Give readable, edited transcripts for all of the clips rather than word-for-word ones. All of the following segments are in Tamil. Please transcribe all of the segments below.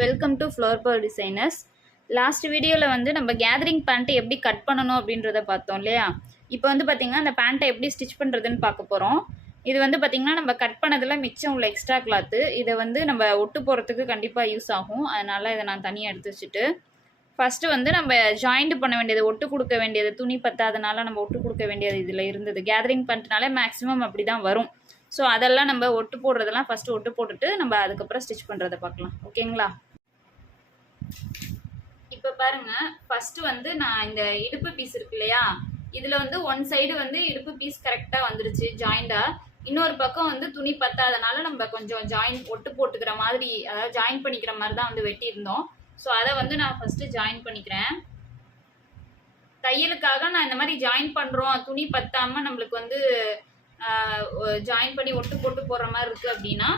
Welcome to floor power designers. Last வீடியோவில் வந்து நம்ம கேதரிங் பேண்ட்டை எப்படி கட் பண்ணணும் அப்படின்றத பார்த்தோம் இல்லையா. இப்போ வந்து பார்த்திங்கன்னா அந்த பேண்ட்டை எப்படி ஸ்டிச் பண்ணுறதுன்னு பார்க்க போகிறோம். இது வந்து பார்த்திங்கன்னா நம்ம கட் பண்ணதில் மிச்சம் உள்ள எக்ஸ்ட்ரா கிளாத்து, இதை வந்து நம்ம ஒட்டு போகிறதுக்கு கண்டிப்பாக யூஸ் ஆகும். அதனால் இதை நான் தனியாக எடுத்து வச்சுட்டு ஃபஸ்ட்டு வந்து நம்ம ஜாயிண்ட் பண்ண வேண்டியது, ஒட்டு கொடுக்க வேண்டியது, துணி பத்தாதனால நம்ம ஒட்டு கொடுக்க வேண்டியது இதில் இருந்தது. கேதரிங் பேண்ட்னாலே மேக்ஸிமம் அப்படி தான் வரும். ஸோ அதெல்லாம் நம்ம ஒட்டு போடுறதெல்லாம் ஃபஸ்ட்டு ஒட்டு போட்டுட்டு நம்ம அதுக்கப்புறம் ஸ்டிச் பண்ணுறதை பார்க்கலாம். ஓகேங்களா? இப்போ பாருங்க, ஃபஸ்ட்டு வந்து நான் இந்த இடுப்பு பீஸ் இருக்கு இல்லையா, இதில் வந்து ஒன் சைடு வந்து இடுப்பு பீஸ் கரெக்டாக வந்துருச்சு ஜாயிண்டாக. இன்னொரு பக்கம் வந்து துணி பத்தாதனால நம்ம கொஞ்சம் ஒட்டு போட்டுக்கிற மாதிரி, அதாவது ஜாயின் பண்ணிக்கிற மாதிரி தான் வந்து வெட்டியிருந்தோம். ஸோ அதை வந்து நான் ஃபஸ்ட்டு ஜாயின் பண்ணிக்கிறேன். தையலுக்காக நான் இந்த மாதிரி ஜாயின் பண்ணுறோம், துணி பத்தாமல் நம்மளுக்கு வந்து ஜாயின் பண்ணி ஒட்டு போட்டு போடுற மாதிரி இருக்குது அப்படின்னா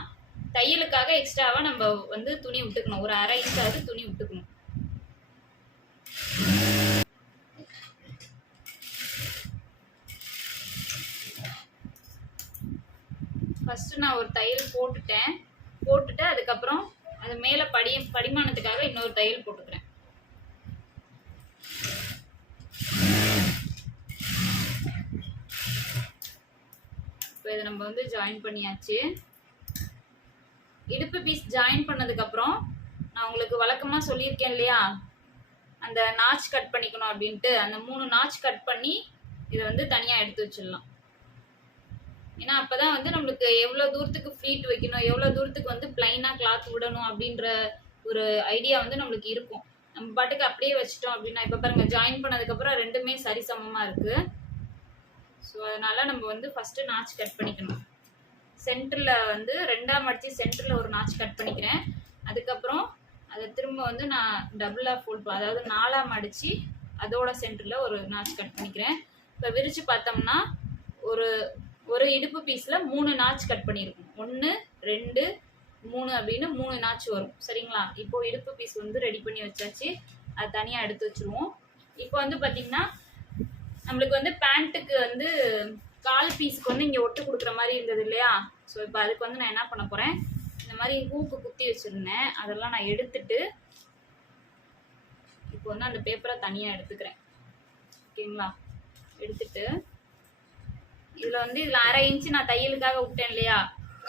தையலுக்காக எக்ஸ்ட்ராவாக நம்ம வந்து துணி விட்டுக்கணும். ஒரு அரை இன்ச்சாவது துணி விட்டுக்கணும். ஃபஸ்ட்டு நான் ஒரு தையல் போட்டுட்டு அதுக்கப்புறம் அது மேலே படிமானத்துக்காக இன்னொரு தையல் போட்டுக்கிறேன். இப்போ இதை நம்ம வந்து ஜாயின் பண்ணியாச்சு. இடுப்பு பீஸ் ஜாயின் பண்ணதுக்கப்புறம் நான் உங்களுக்கு வழக்கமாக சொல்லியிருக்கேன் இல்லையா, அந்த நாச் கட் பண்ணிக்கணும் அப்படின்ட்டு, அந்த 3 நாச் கட் பண்ணி இதை வந்து தனியாக எடுத்து வச்சிடலாம். ஏன்னா அப்போ தான் வந்து நம்மளுக்கு எவ்வளோ தூரத்துக்கு ஃப்ளீட் வைக்கணும், எவ்வளோ தூரத்துக்கு வந்து பிளைனாக கிளாத் விடணும் அப்படின்ற ஒரு ஐடியா வந்து நம்மளுக்கு இருக்கும். நம்ம பாட்டுக்கு அப்படியே வச்சிட்டோம் அப்படின்னா, இப்போ பாருங்கள் ஜாயின் பண்ணதுக்கப்புறம் ரெண்டுமே சரிசமமாக இருக்குது. ஸோ அதனால் நம்ம வந்து ஃபஸ்ட்டு நாச் கட் பண்ணிக்கணும். சென்டரில் வந்து 2ஆம் அடித்து சென்டரில் ஒரு நாச் கட் பண்ணிக்கிறேன். அதுக்கப்புறம் அதை திரும்ப வந்து நான் டபுளாக ஃபோல்ட், அதாவது 4ஆம் அடித்து அதோட சென்டரில் ஒரு நாச் கட் பண்ணிக்கிறேன். இப்போ விரித்து பார்த்தோம்னா ஒரு இடுப்பு பீஸில் 3 நாச் கட் பண்ணியிருக்கோம். 1 2 3 அப்படின்னு 3 நாச் வரும். சரிங்களா? இப்போது இடுப்பு பீஸ் வந்து ரெடி பண்ணி வச்சாச்சு. அது தனியாக எடுத்து வச்சுருவோம். இப்போ வந்து பார்த்திங்கன்னா நம்மளுக்கு வந்து பேண்ட்டுக்கு வந்து கால் பீஸுக்கு வந்து இங்கே ஒட்டு கொடுக்குற மாதிரி இருந்தது இல்லையா. ஸோ இப்போ அதுக்கு வந்து நான் என்ன பண்ண போகிறேன், இந்த மாதிரி ஹூக்கு குத்தி வச்சுருந்தேன், அதெல்லாம் நான் எடுத்துட்டு இப்போ வந்து அந்த பேப்பரை தனியாக எடுத்துக்கிறேன். ஓகேங்களா? எடுத்துட்டு இதில் வந்து இதில் அரை இன்ச்சு நான் தையலுக்காக விட்டேன் இல்லையா.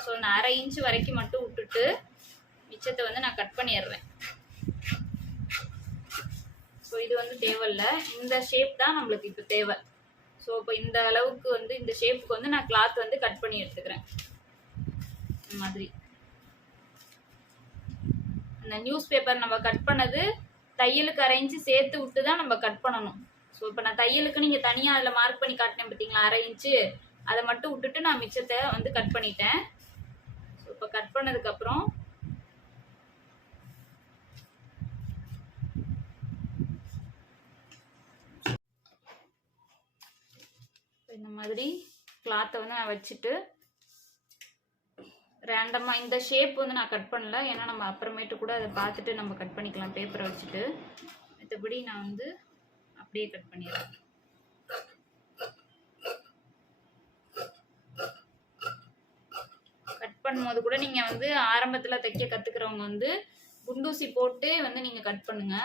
ஸோ அந்த அரை இன்ச்சு வரைக்கும் மட்டும் விட்டுட்டு மிச்சத்தை வந்து நான் கட் பண்ணிடுறேன். ஸோ இது வந்து தேவையில்லை, இந்த ஷேப் தான் நம்மளுக்கு இப்போ தேவை. ஸோ இப்போ இந்த அளவுக்கு வந்து இந்த ஷேப்புக்கு வந்து நான் கிளாத் வந்து கட் பண்ணி எடுத்துக்கிறேன். இந்த மாதிரி அந்த நியூஸ் பேப்பர் நம்ம கட் பண்ணது தையலுக்கு அரை இன்ச்சு சேர்த்து விட்டு தான் நம்ம கட் பண்ணணும். ஸோ இப்போ நான் தையலுக்கு நீங்கள் தனியாக அதில் மார்க் பண்ணி காட்டினேன் பார்த்தீங்களா, அரை இன்ச்சு, அதை மட்டும் விட்டுட்டு நான் மிச்சத்தை வந்து கட் பண்ணிட்டேன். ஸோ இப்போ கட் பண்ணதுக்கப்புறம் இந்த மாதிரி கிளாத்தை வந்து நான் வச்சுட்டு ரேண்டமாக இந்த ஷேப் வந்து நான் கட் பண்ணல, ஏன்னா நம்ம அப்புறமேட்டு கூட அதை பார்த்துட்டு நம்ம கட் பண்ணிக்கலாம் பேப்பரை வச்சுட்டு. மற்றபடி நான் வந்து அப்படியே கட் பண்ணிடுறேன். கட் பண்ணும்போது கூட நீங்கள் வந்து ஆரம்பத்தில் தைக்க கற்றுக்கிறவங்க வந்து குண்டூசி போட்டு வந்து நீங்கள் கட் பண்ணுங்க.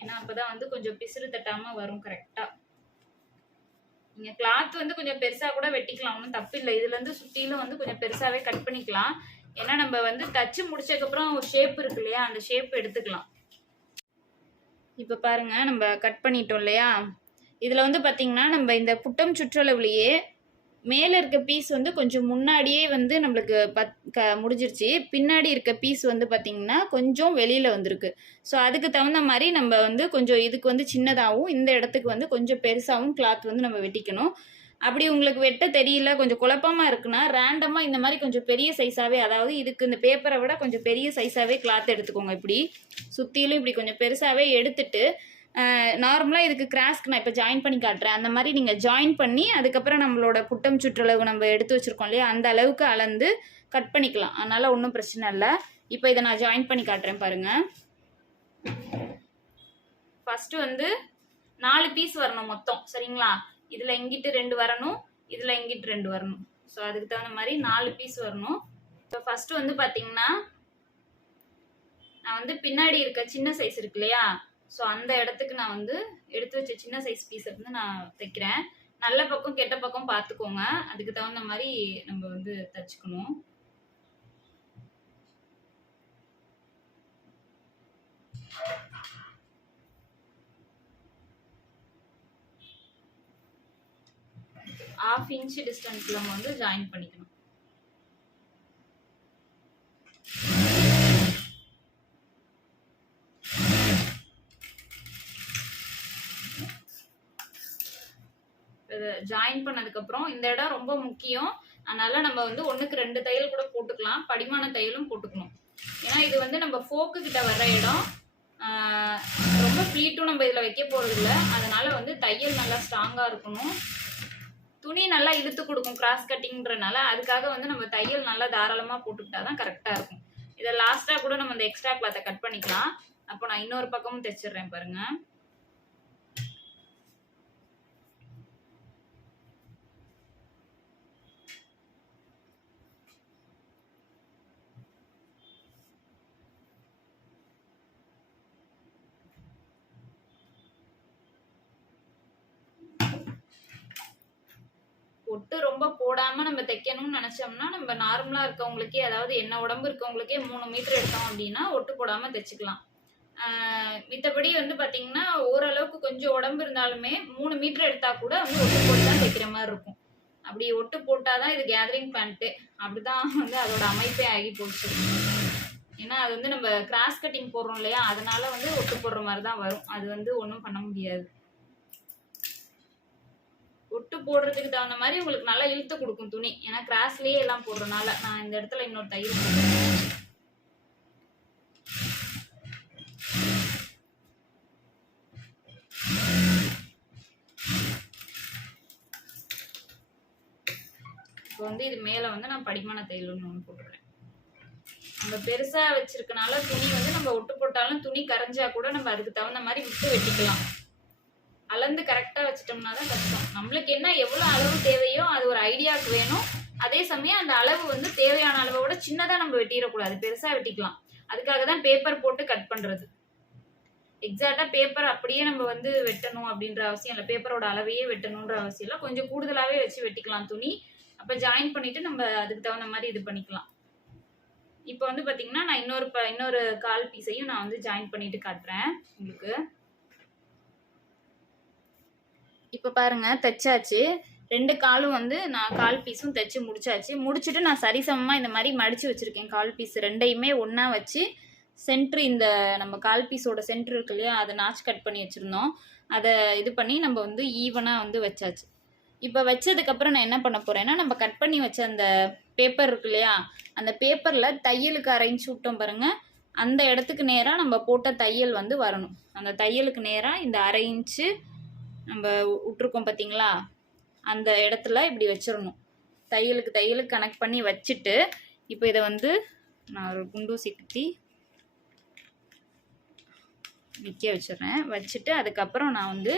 ஏன்னா அப்போ தான் வந்து கொஞ்சம் பிசுறு தட்டாமல் வரும் கரெக்டாக. நீங்கள் கிளாத் வந்து கொஞ்சம் பெருசாக கூட வெட்டிக்கலாம், ஒன்றும் தப்பு இல்லை. இதுலேருந்து சுற்றிலும் வந்து கொஞ்சம் பெருசாகவே கட் பண்ணிக்கலாம். ஏன்னா நம்ம வந்து தச்சு முடிச்சதுக்கப்புறம் ஒரு ஷேப் இருக்கு இல்லையா, அந்த ஷேப் எடுத்துக்கலாம். இப்போ பாருங்கள், நம்ம கட் பண்ணிட்டோம் இல்லையா. இதில் வந்து பார்த்திங்கன்னா நம்ம இந்த புட்டம் சுற்றளவுலையே மேலே இருக்க பீஸ் வந்து கொஞ்சம் முன்னாடியே வந்து நம்மளுக்கு முடிஞ்சிருச்சு. பின்னாடி இருக்க பீஸ் வந்து பார்த்திங்கன்னா கொஞ்சம் வெளியில் வந்திருக்கு. ஸோ அதுக்கு தகுந்த மாதிரி நம்ம வந்து கொஞ்சம் இதுக்கு வந்து சின்னதாகவும் இந்த இடத்துக்கு வந்து கொஞ்சம் பெருசாகவும் கிளாத் வந்து நம்ம வெட்டிக்கணும். அப்படி உங்களுக்கு வெட்ட தெரியல, கொஞ்சம் குழப்பமாக இருக்குன்னா ரேண்டமாக இந்த மாதிரி கொஞ்சம் பெரிய சைஸாகவே, அதாவது இதுக்கு இந்த பேப்பரை விட கொஞ்சம் பெரிய சைஸாகவே கிளாத் எடுத்துக்கோங்க. இப்படி சுற்றிலும் இப்படி கொஞ்சம் பெருசாகவே எடுத்துட்டு நார்மலாக இதுக்கு கிராஸ்க்கு நான் இப்போ ஜாயின் பண்ணி காட்டுறேன். அந்த மாதிரி நீங்கள் ஜாயின் பண்ணி அதுக்கப்புறம் நம்மளோட புட்டம் சுற்றளவு நம்ம எடுத்து வச்சுருக்கோம் இல்லையா, அந்த அளவுக்கு அளந்து கட் பண்ணிக்கலாம். அதனால் ஒன்றும் பிரச்சனை இல்லை. இப்போ இதை நான் ஜாயின் பண்ணி காட்டுறேன் பாருங்கள். ஃபஸ்ட்டு வந்து 4 பீஸ் வரணும் மொத்தம். சரிங்களா? இதில் எங்கிட்டு 2 வரணும், இதில் எங்கிட்டு 2 வரணும். ஸோ அதுக்கு தகுந்த மாதிரி 4 பீஸ் வரணும். இப்போ ஃபஸ்ட்டு வந்து பார்த்தீங்கன்னா நான் வந்து பின்னாடி இருக்க சின்ன சைஸ் இருக்கு இல்லையா, ஸோ அந்த இடத்துக்கு நான் வந்து எடுத்து வச்ச சின்ன சைஸ் பீஸை வந்து நான் தைக்கிறேன். நல்ல பக்கம் கெட்ட பக்கம் பார்த்துக்கோங்க. அதுக்கு தகுந்த மாதிரி நம்ம வந்து தச்சுக்கணும். ½ இன்ச் டிஸ்டன்ஸ்ல நம்ம வந்து ஜாயின் பண்ணிக்கணும். ஜாயின் பண்ணதுக்கு அப்புறம் இந்த இடம் ரொம்ப முக்கியம். அதனால நம்ம வந்து 1க்கு 2 தையல் கூட போட்டுக்கலாம், படிமான தையலும் போட்டுக்கணும். ஏன்னா இது வந்து நம்ம ஃபோக்கு கிட்ட வர்ற இடம், ரொம்ப ஃப்ளீட்டும் நம்ம இதுல வைக்க போறது இல்லை. அதனால வந்து தையல் நல்லா ஸ்ட்ராங்கா இருக்கணும். துணி நல்லா இழுத்து கொடுக்கும் கிராஸ் கட்டிங்ன்றனால, அதுக்காக வந்து நம்ம தையல் நல்லா தாராளமா போட்டுக்கிட்டாதான் கரெக்டா இருக்கும். இதை லாஸ்டா கூட நம்ம இந்த எக்ஸ்ட்ரா கிளாத்தை கட் பண்ணிக்கலாம். அப்போ நான் இன்னொரு பக்கமும் தைச்சிடுறேன் பாருங்க. ஒட்டு ரொம்ப போடாம நம்ம தைக்கணும்னு நினைச்சோம்னா, நம்ம நார்மலா இருக்கவங்களுக்கே, அதாவது என்ன உடம்பு இருக்கவங்களுக்கே 3 மீட்டர் எடுத்தோம் அப்படின்னா ஒட்டு போடாம தைச்சுக்கலாம். மித்தபடி வந்து பாத்தீங்கன்னா ஓரளவுக்கு கொஞ்சம் உடம்பு இருந்தாலுமே 3 மீட்டர் எடுத்தா கூட வந்து ஒட்டு போட்டு தான் தைக்கிற மாதிரி இருக்கும். அப்படி ஒட்டு போட்டாதான் இது கேதரிங் பேண்ட்டு. அப்படிதான் வந்து அதோட அமைப்பே ஆகி போச்சு. ஏன்னா அது வந்து நம்ம கிராஸ் கட்டிங் போடுறோம் இல்லையா, அதனால வந்து ஒட்டு போடுற மாதிரி தான் வரும். அது வந்து ஒன்றும் பண்ண முடியாது. ஒட்டு போடுறதுக்கு தகுந்த மாதிரி உங்களுக்கு நல்லா இழுத்து கொடுக்கும் துணி. ஏன்னா கிராஸ்லயே எல்லாம் போடுறதுனால. நான் இந்த இடத்துல இன்னொரு தையல் இப்போ வந்து இது மேல வந்து நான் படிமான தையல் ஒன்று போட்டுக்கிறேன். நம்ம பெருசா வச்சிருக்கனால துணி வந்து நம்ம ஒட்டு போட்டாலும் துணி கரைஞ்சா கூட நம்ம அதுக்கு தகுந்த மாதிரி விட்டு வெட்டிக்கலாம். அளந்து கரெக்டா வச்சிட்டோம்னா தான் கஷ்டம். நம்மளுக்கு என்ன எவ்வளவு அளவு தேவையோ அது ஒரு ஐடியாவுக்கு வேணும். அதே சமயம் அந்த அளவு வந்து தேவையான அளவை விட சின்னதா நம்ம வெட்டிடக்கூடாது, பெருசா வெட்டிக்கலாம். அதுக்காக தான் பேப்பர் போட்டு கட் பண்றது. எக்ஸாக்டா பேப்பர் அப்படியே நம்ம வந்து வெட்டணும் அப்படின்ற அவசியம் இல்லை. பேப்பரோட அளவையே வெட்டணுன்ற அவசியம் இல்லை. கொஞ்சம் கூடுதலாவே வச்சு வெட்டிக்கலாம் துணி. அப்ப ஜாயின் பண்ணிட்டு நம்ம அதுக்கு தகுந்த மாதிரி இது பண்ணிக்கலாம். இப்போ வந்து பாத்தீங்கன்னா நான் இன்னொரு கால் பீஸையும் நான் வந்து ஜாயின் பண்ணிட்டு காட்டுறேன் உங்களுக்கு. இப்போ பாருங்க தைச்சாச்சு. 2 காலும் வந்து நான் கால் பீஸும் தைச்சு முடிச்சாச்சு. முடிச்சுட்டு நான் சரிசமமா இந்த மாதிரி மடிச்சு வச்சிருக்கேன். கால் பீஸ் 2யுமே ஒன்னா வச்சு சென்ட்ரு, இந்த நம்ம கால் பீஸோட சென்ட்ரு இருக்கு இல்லையா, அதை நாச் கட் பண்ணி வச்சிருந்தோம். அதை இது பண்ணி நம்ம வந்து ஈவனா வந்து வச்சாச்சு. இப்போ வச்சதுக்கு அப்புறம் நான் என்ன பண்ண போறேன்னா, நம்ம கட் பண்ணி வச்ச அந்த பேப்பர் இருக்கு இல்லையா, அந்த பேப்பர்ல தையலுக்கு அரைஞ்சு விட்டோம் பாருங்க, அந்த இடத்துக்கு நேரா நம்ம போட்ட தையல் வந்து வரணும். அந்த தையலுக்கு நேரா இந்த 1/2 இன்ச்சு நம்ம விட்டுருக்கோம் பார்த்தீங்களா, அந்த இடத்துல இப்படி வச்சிடணும். தையலுக்கு கனெக்ட் பண்ணி வச்சுட்டு இப்போ இதை வந்து நான் ஒரு குண்டூசி குத்தி நிற்க வச்சிடுறேன். வச்சுட்டு அதுக்கப்புறம் நான் வந்து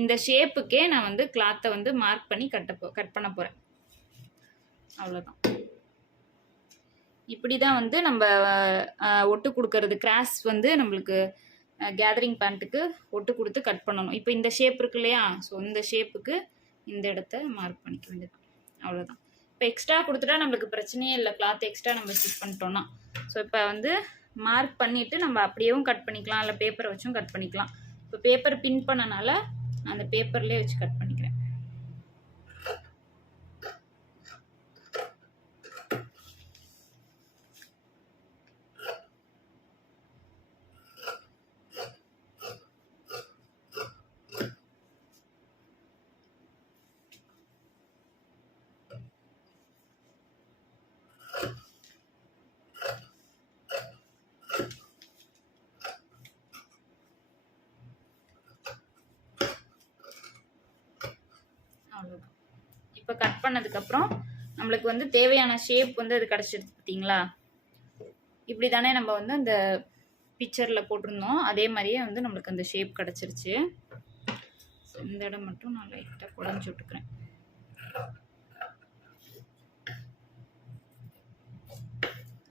இந்த ஷேப்புக்கே நான் வந்து கிளாத்தை வந்து மார்க் பண்ணி கட் பண்ண போகிறேன். அவ்வளோதான். இப்படி தான் வந்து நம்ம ஒட்டு கொடுக்கறது. கிராஸ் வந்து நம்மளுக்கு கேதரிங் பேண்ட்டுக்கு ஒட்டு கொடுத்து கட் பண்ணணும். இப்போ இந்த ஷேப் இருக்கு இல்லையா, ஸோ இந்த ஷேப்புக்கு இந்த இடத்த மார்க் பண்ணிக்க வேண்டியது. அவ்வளோதான். இப்போ எக்ஸ்ட்ரா கொடுத்துட்டா நம்மளுக்கு பிரச்சனையே இல்லை. கிளாத் எக்ஸ்ட்ரா நம்ம ஸ்டிச் பண்ணிட்டோம்னா. ஸோ இப்போ வந்து மார்க் பண்ணிவிட்டு நம்ம அப்படியேவும் கட் பண்ணிக்கலாம், இல்லை பேப்பரை வச்சும் கட் பண்ணிக்கலாம். இப்போ பேப்பர் பின் பண்ணனால நான் அந்த பேப்பர்லேயே வச்சு கட் பண்ணிக்கிறேன். இப்போ கட் பண்ணதுக்கப்புறம் நம்மளுக்கு வந்து தேவையான ஷேப் வந்து அது கிடச்சிடுது பார்த்தீங்களா. இப்படி தானே நம்ம வந்து அந்த பிக்சரில் போட்டிருந்தோம், அதே மாதிரியே வந்து நம்மளுக்கு அந்த ஷேப் கிடச்சிருச்சு. இந்த இடம் மட்டும் நான் லைட்டாக குழஞ்சி விட்டுக்கிறேன்.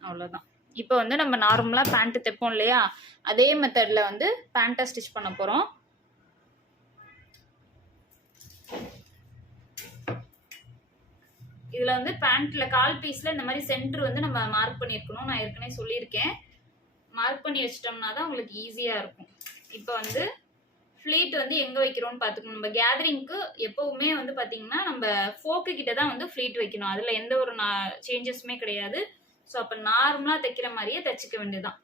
அவ்வளோதான். இப்போ வந்து நம்ம நார்மலாக பேண்ட்டு தைப்போம் இல்லையா, அதே மெத்தடில் வந்து பேண்ட்டை ஸ்டிச் பண்ண போகிறோம். இதில் வந்து பேண்ட்டில் கால் பீஸில் இந்த மாதிரி சென்டர் வந்து நம்ம மார்க் பண்ணியிருக்கணும். நான் ஏற்கனவே சொல்லியிருக்கேன். மார்க் பண்ணி வச்சிட்டோம்னா தான் உங்களுக்கு ஈஸியாக இருக்கும். இப்போ வந்து ஃப்ளீட் வந்து எங்கே வைக்கிறோம்னு பார்த்துக்கணும். நம்ம கேதரிங்க்கு எப்போவுமே வந்து பார்த்தீங்கன்னா நம்ம ஃபோக்கு கிட்ட தான் வந்து ஃப்ளீட் வைக்கணும். அதில் எந்த ஒரு சேஞ்சஸுமே கிடையாது. ஸோ அப்போ நார்மலாக தைக்கிற மாதிரியே தைச்சிக்க வேண்டியதுதான்.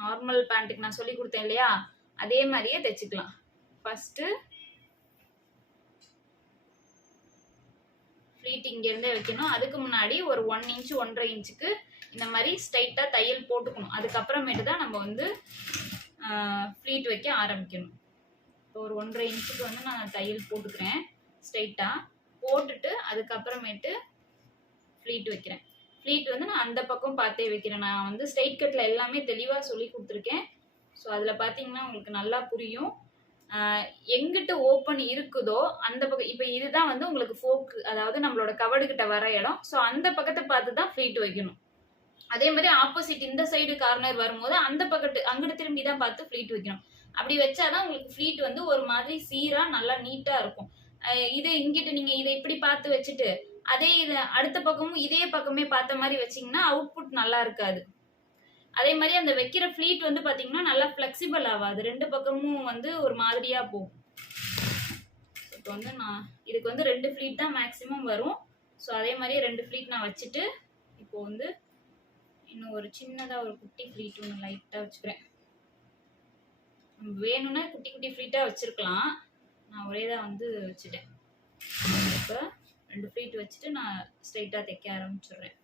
நார்மல் பேண்ட்டுக்கு நான் சொல்லி கொடுத்தேன் இல்லையா, அதே மாதிரியே தைச்சிக்கலாம். ஃபஸ்ட்டு ஃப்ளீட் இங்கேருந்தே வைக்கணும். அதுக்கு முன்னாடி ஒரு 1 இன்ச்சு 1.5 இன்ச்சுக்கு இந்த மாதிரி ஸ்ட்ரைட்டாக தையல் போட்டுக்கணும். அதுக்கப்புறமேட்டு தான் நம்ம வந்து ஃப்ளீட் வைக்க ஆரம்பிக்கணும். இப்போ ஒரு 1.5 இன்ச்சுக்கு வந்து நான் தையல் போட்டுக்கிறேன். ஸ்ட்ரைட்டாக போட்டுட்டு அதுக்கப்புறமேட்டு ஃப்ளீட் வைக்கிறேன். ஃப்ளீட் வந்து நான் அந்த பக்கம் பார்த்தே வைக்கிறேன். நான் வந்து ஸ்ட்ரைட் கட்டில் எல்லாமே தெளிவாக சொல்லி கொடுத்துருக்கேன். ஸோ அதில் பார்த்தீங்கன்னா உங்களுக்கு நல்லா புரியும். எங்கிட்ட ஓப்பன் இருக்குதோ அந்த பக்கம், இப்போ இதுதான் வந்து உங்களுக்கு ஃபோக்கு, அதாவது நம்மளோட கவடுகிட்ட வர இடம். ஸோ அந்த பக்கத்தை பார்த்து தான் ஃப்ளீட் வைக்கணும். அதே மாதிரி ஆப்போசிட் இந்த சைடு கார்னர் வரும்போது அந்த பக்கத்து அங்கிட்டு திரும்பி தான் பார்த்து ஃப்ளீட் வைக்கணும். அப்படி வச்சாதான் உங்களுக்கு ஃப்ளீட் வந்து ஒரு மாதிரி சீரா நல்லா நீட்டா இருக்கும். இது இங்கிட்டு நீங்க இதை இப்படி பார்த்து வச்சுட்டு அதே இது அடுத்த பக்கமும் இதே பக்கமே பார்த்த மாதிரி வச்சிங்கன்னா அவுட்புட் நல்லா இருக்காது. அதே மாதிரி அந்த வைக்கிற ஃப்ளீட் வந்து பார்த்தீங்கன்னா நல்லா ஃப்ளெக்சிபிள் ஆகாது. 2 பக்கமும் வந்து ஒரு மாதிரியா போகும். இப்போ வந்து நான் இதுக்கு வந்து 2 ஃப்ளீட் தான் மேக்ஸிமம் வரும். ஸோ அதே மாதிரி 2 ஃப்ளீட் நான் வச்சுட்டு இப்போ வந்து இன்னும் ஒரு சின்னதாக ஒரு குட்டி ஃப்ளீட் ஒன்று லைட்டாக வச்சுக்கிறேன். வேணும்னா குட்டி குட்டி ஃப்ளீட்டாக வச்சுருக்கலாம். நான் ஒரே தான் வந்து வச்சுட்டேன். இப்போ 2 ஃப்ளீட் வச்சுட்டு நான் ஸ்ட்ரைட்டாக தைக்க ஆரம்பிச்சிடுறேன்.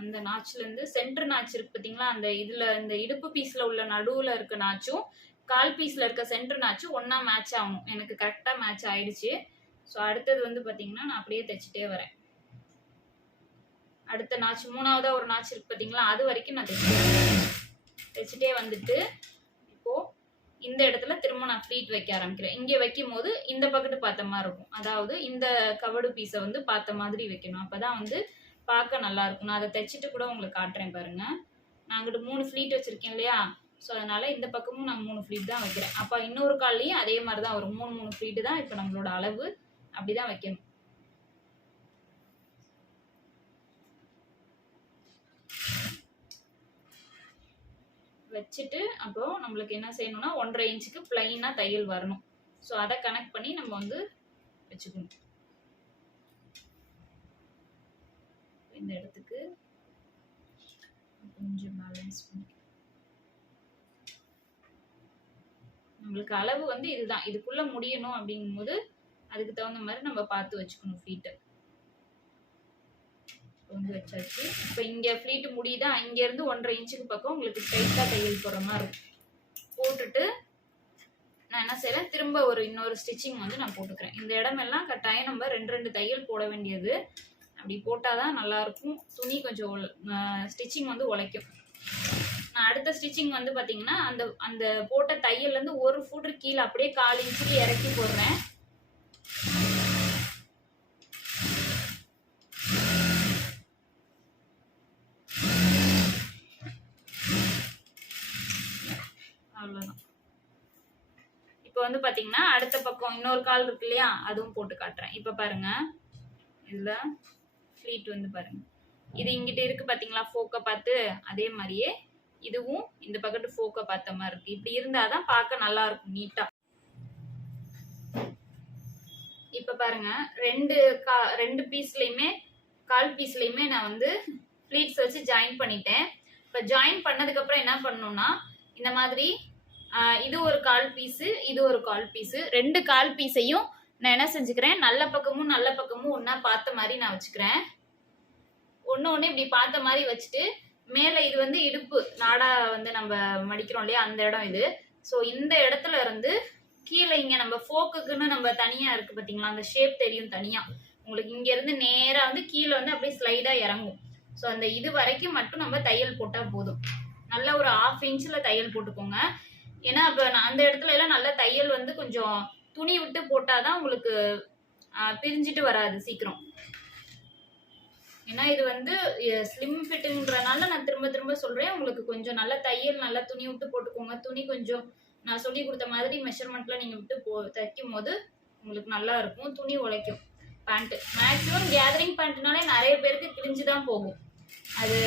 அந்த நாச்சிலேருந்து சென்டர் நாச் இருக்கு பார்த்தீங்களா, அந்த இதில் இந்த இடுப்பு பீஸில் உள்ள நடுவில் இருக்க நாச்சும் கால் பீஸில் இருக்க சென்டர் நாச்சும் ஒன்றா மேட்ச் ஆகணும். எனக்கு கரெக்டாக மேட்ச் ஆயிடுச்சு. ஸோ அடுத்தது வந்து பார்த்தீங்கன்னா நான் அப்படியே தைச்சிட்டே வரேன். அடுத்த நாச் 3ஆவதா ஒரு நாச் இருக்கு பார்த்தீங்களா, அது வரைக்கும் நான் தைச்சிட்டே வந்துட்டு இப்போ இந்த இடத்துல திரும்ப நான் ஃப்ளீட் வைக்க ஆரம்பிக்கிறேன். இங்கே வைக்கும் போது இந்த பக்கத்து பார்த்த மாதிரி இருக்கும். அதாவது இந்த கவடு பீஸை வந்து பார்த்த மாதிரி வைக்கணும். அப்போதான் வந்து பார்க்க நல்லா இருக்கும். நான் அதை தைச்சிட்டு கூட உங்களுக்கு காட்டுறேன் பாருங்க. நான் அங்கிட்டு 3 ஃப்ளீட் வச்சிருக்கேன் இல்லையா, ஸோ அதனால இந்த பக்கமும் நான் 3 ஃப்ளீட் தான் வைக்கிறேன். அப்போ இன்னொரு கால்லையும் அதே மாதிரி தான் ஒரு 3 ஃப்ளீட்டு தான் இப்போ நம்மளோட அளவு. அப்படிதான் வைக்கணும். வச்சுட்டு அப்புறம் நம்மளுக்கு என்ன செய்யணும்னா 1.5 இன்ச்சுக்கு பிளைனா தையல் வரணும். ஸோ அதை கனெக்ட் பண்ணி நம்ம வந்து வச்சுக்கணும். இந்த இடத்துக்கு கொஞ்சம் பேலன்ஸ் பண்ணி நம்மளுக்கு அளவு வந்து இதுதான், இதுக்குள்ள முடியணும். அப்படிங்கும்போது அதுக்கு தகுந்த மாதிரி நம்ம பார்த்து வச்சுக்கணும் ஃப்ளீட்டை. வந்து வச்சாச்சு. இப்போ இங்கே ஃப்ளீட்டு முடியுதா, இங்கேருந்து 1.5 இன்ச்சுக்கு பக்கம் உங்களுக்கு ஸ்ட்ரைட்டாக தையல் போடுற மாதிரி இருக்கும். போட்டுட்டு நான் என்ன செய்யறேன், திரும்ப இன்னொரு ஸ்டிச்சிங் வந்து நான் போட்டுக்கிறேன். இந்த இடமெல்லாம் கட்டாயம் நம்ம 2 தையல் போட வேண்டியது. அப்படி போட்டால் தான் நல்லாயிருக்கும். துணி கொஞ்சம் ஸ்டிச்சிங் வந்து உழைக்கும். நான் அடுத்த ஸ்டிச்சிங் வந்து பார்த்தீங்கன்னா அந்த போட்ட தையல்லேருந்து 1 ஃபுட் கீழே அப்படியே 1/4 இன்ச்சுக்கு இறக்கி போடுறேன். அவ்வளோதான். இப்போ வந்து பார்த்தீங்கன்னா அடுத்த பக்கம் இன்னொரு கால் இருக்கு இல்லையா, அதுவும் போட்டு காட்டுறேன். இப்போ பாருங்க, இதில் ஃப்ளீட் வந்து பாருங்க, இது இங்கிட்ட இருக்கு பார்த்தீங்களா ஃபோக்கை பார்த்து, அதே மாதிரியே இதுவும் இந்த பக்கத்து ஃபோக்கை பார்த்த மாதிரி இருக்கு. இப்படி இருந்தால் தான் பார்க்க நல்லா இருக்கும் நீட்டாக. இப்போ பாருங்க, 2 பீஸ்லையுமே கால் பீஸ்லையுமே நான் வந்து ஃப்ளீட்ஸ் வச்சு ஜாயின் பண்ணிட்டேன். இப்போ ஜாயின் பண்ணதுக்கப்புறம் என்ன பண்ணணும்னா இந்த மாதிரி இது ஒரு கால் பீஸு, இது ஒரு கால் பீஸு, 2 கால் பீஸையும் நான் என்ன செஞ்சுக்கிறேன், நல்ல பக்கமும் ஒன்றா பார்த்த மாதிரி நான் வச்சுக்கிறேன். ஒன்று இப்படி பார்த்த மாதிரி வச்சுட்டு மேலே இது வந்து இடுப்பு நாடா வந்து நம்ம மடிக்கிறோம் இல்லையா, அந்த இடம் இது. ஸோ இந்த இடத்துல இருந்து கீழே இங்கே நம்ம ஃபோக்குக்குன்னு நம்ம தனியாக இருக்குது பார்த்தீங்களா, அந்த ஷேப் தெரியும் தனியாக உங்களுக்கு. இங்கேருந்து நேராக வந்து கீழே வந்து அப்படியே ஸ்லைடாக இறங்கும். ஸோ அந்த இது வரைக்கும் மட்டும் நம்ம தையல் போட்டால் போதும். நல்லா ஒரு 1/2 இன்ச்சில் தையல் போட்டுக்கோங்க. ஏன்னா இப்போ நான் அந்த இடத்துல எல்லாம் நல்லா தையல் வந்து கொஞ்சம் துணி விட்டு போட்டால் தான் உங்களுக்கு பிரிஞ்சிட்டு வராது சீக்கிரம். ஏன்னா இது வந்து ஸ்லிம் ஃபிட்டுங்கிறனால நான் திரும்ப திரும்ப சொல்றேன். உங்களுக்கு கொஞ்சம் நல்ல தையல், நல்லா துணி விட்டு போட்டுக்கோங்க. துணி கொஞ்சம் நான் சொல்லி கொடுத்த மாதிரி மெஷர்மெண்ட்ல நீங்க விட்டு தைக்கும் போது உங்களுக்கு நல்லா இருக்கும். துணி உழைக்கும். பேண்ட் மேக்ஸிமம் கேதரிங் பேண்ட்னாலே நிறைய பேருக்கு கிழிஞ்சுதான் போகும். அது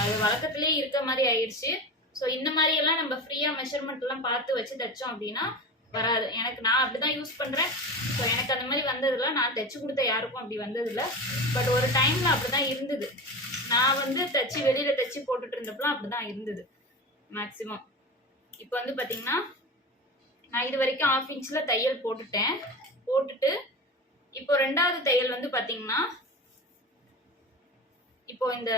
அது வழக்கத்திலேயே இருக்க மாதிரி ஆயிடுச்சு. ஸோ இந்த மாதிரி எல்லாம் நம்ம ஃப்ரீயா மெஷர்மெண்ட் எல்லாம் பார்த்து வச்சு தைச்சோம் அப்படின்னா வராது. நான் அப்படிதான் யூஸ் பண்றேன். ஸோ எனக்கு அந்த மாதிரி வந்ததில்ல. நான் தைச்சு கொடுத்த யாருக்கும் அப்படி வந்ததில்ல. பட் ஒரு டைம்ல அப்படிதான் இருந்தது. நான் வந்து தைச்சு வெளியில தைச்சு போட்டுட்டு இருந்தப்பலாம் அப்படிதான் இருந்தது மேக்சிமம். இப்போ வந்து பாத்தீங்கன்னா நான் இது வரைக்கும் 1/2 இன்ச்ல தையல் போட்டுட்டு இப்போ 2வது தையல் வந்து பாத்தீங்கன்னா இப்போ இந்த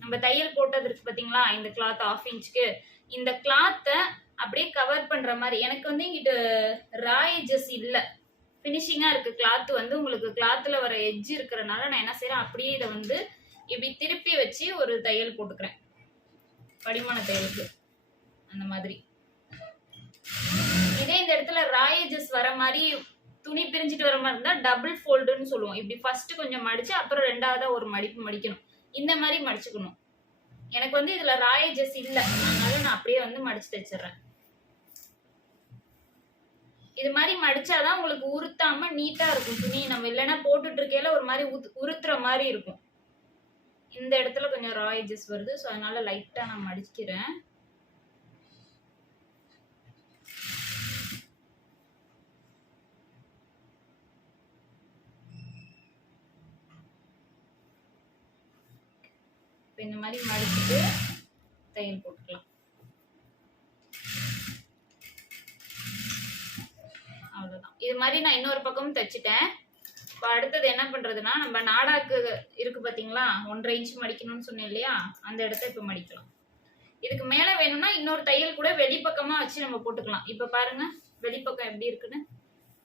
நம்ம தையல் போட்டது இருக்கு பாத்தீங்களா, இந்த கிளாத் 1/2 இன்ச்சுக்கு, இந்த கிளாத்தை அப்படியே கவர் பண்ற மாதிரி. எனக்கு வந்து இங்கிட்டு ரா எட்ஜஸ் இல்ல, ஃபினிஷிங்கா இருக்கு கிளாத். வந்து உங்களுக்கு கிளாத்ல வர எட்ஜ் இருக்கிறனால நான் என்ன செய்யறேன், அப்படியே இதை வந்து இப்படி திருப்பி வச்சு ஒரு தையல் போட்டுக்கிறேன், படிமான தையலுக்கு அந்த மாதிரி. இதே இந்த இடத்துல ரா எட்ஜஸ் வர மாதிரி துணி பிரிஞ்சுட்டு வர மாதிரி இருந்தா டபுள் ஃபோல்டுன்னு சொல்லுவோம். இப்படி ஃபர்ஸ்ட் கொஞ்சம் மடிச்சு அப்புறம் 2வதா ஒரு மடிப்பு மடிக்கணும். இந்த மாதிரி மடிச்சுக்கணும். எனக்கு வந்து இதுல ரா எட்ஜஸ் இல்ல, அதனால நான் அப்படியே வந்து மடிச்சு தைச்சிடுறேன். இது மாதிரி மடிச்சாதான் உங்களுக்கு உருத்தாம நீட்டா இருக்கும் துணி. நம்ம இல்லைன்னா போட்டுட்டு இருக்கையில ஒரு மாதிரி உருத்துற மாதிரி இருக்கும். இந்த இடத்துல கொஞ்சம் ரா எட்ஜஸ் வருது, ஸோ அதனால லைட்டா நான் மடிக்கிறேன். இந்த மாதிரி மடிச்சுட்டு தையல் போட்டுக்கலாம். அவ்வளவுதான். இது மாதிரி நான் இன்னொரு பக்கமும் தைச்சிட்டேன். இப்போ அடுத்தது என்ன பண்றதுன்னா, நம்ம நாடாக்கு இருக்கு பாத்தீங்களா, 1.5 இன்ச் மடிக்கணும்னு சொன்னேன் இல்லையா, அந்த இடத்த இப்ப மடிக்கலாம். இதுக்கு மேல வேணும்னா இன்னொரு தையல் கூட வெளிப்பக்கமா வச்சு நம்ம போட்டுக்கலாம். இப்ப பாருங்க வெளிப்பக்கம் எப்படி இருக்குன்னு,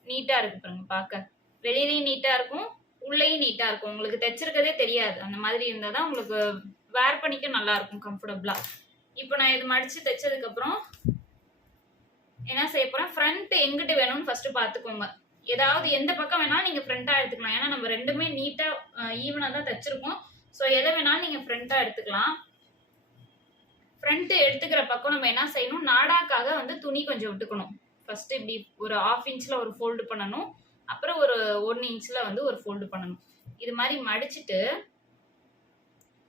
நீட்டா இருக்கு பாருங்க. பார்க்க வெளியிலையும் நீட்டா இருக்கும், உள்ளேயும் நீட்டா இருக்கும். உங்களுக்கு தைச்சிருக்கதே தெரியாது. அந்த மாதிரி இருந்தாதான் உங்களுக்கு வேர் பண்ணிக்க நல்லா இருக்கும், கம்ஃபர்டபுளா. இப்போ நான் இது மடிச்சு தைச்சதுக்கு அப்புறம் என்ன செய்ய போறேன், ஃப்ரண்ட் எங்கிட்டு வேணும்னு ஃபர்ஸ்ட் பாத்துக்கோங்க. ஏதாவது எந்த பக்கம் வேணாலும் நீங்க ஃப்ரண்டா எடுத்துக்கலாம். ஏன்னா நம்ம ரெண்டுமே நீட்டா ஈவனா தான் தைச்சிருக்கோம். ஸோ எதை வேணாலும் நீங்க ஃப்ரண்டா எடுத்துக்கலாம். ஃப்ரண்ட் எடுத்துக்கிற பக்கம் நம்ம என்ன செய்யணும், நாடாக்காக வந்து துணி கொஞ்சம் விட்டுக்கணும். ஃபர்ஸ்ட் இப்படி ஒரு 1/2 இன்ச்ல ஒரு ஃபோல்டு பண்ணணும், அப்புறம் ஒரு 1 இன்ச்ல வந்து ஒரு ஃபோல்டு பண்ணணும். இது மாதிரி மடிச்சுட்டு,